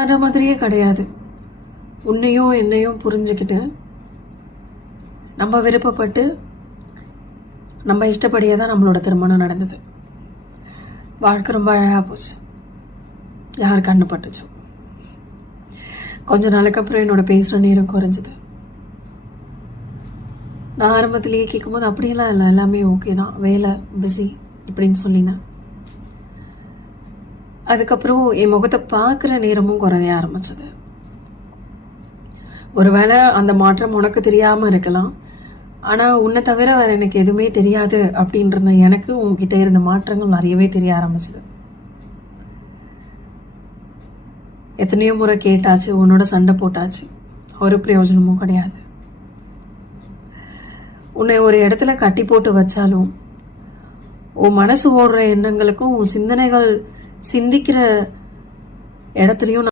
அந்த மாதிரியே கிடையாது. உன்னையும் என்னையும் புரிஞ்சுக்கிட்டு நம்ம விருப்பப்பட்டு நம்ம இஷ்டப்படியே தான் நம்மளோட திருமணம் நடந்தது. வாழ்க்கை ரொம்ப அழகாக போச்சு. யார் கண்ணு பட்டுச்சோ. கொஞ்ச நாளைக்கு அப்புறம் என்னோட பேசுகிற நேரம் குறைஞ்சிது. நான் ஆரம்பத்திலேயே கேட்கும்போது அப்படியெல்லாம் இல்லை, எல்லாமே ஓகே தான், வேலை பிஸி இப்படின்னு சொல்லினேன். அதுக்கப்புறம் என் முகத்தை பார்க்குற நேரமும் குறைய ஆரம்பிச்சது. ஒருவேளை அந்த மாற்றம் உனக்கு தெரியாமல் இருக்கலாம், ஆனால் உன்னை தவிர வேறு எனக்கு எதுவுமே தெரியாது அப்படின்ற எனக்கு உன்கிட்ட இருந்த மாற்றங்கள் நிறையவே தெரிய ஆரம்பிச்சது. எத்தனையோ முறை கேட்டாச்சு, உன்னோட சண்டை போட்டாச்சு, ஒரு பிரயோஜனமும் கிடையாது. உன்னை ஒரு இடத்துல கட்டி போட்டு வச்சாலும் உன் மனசு ஓடுற எண்ணங்களுக்கும் உன் சிந்தனைகள் சிந்திக்கிற இடத்துலையும்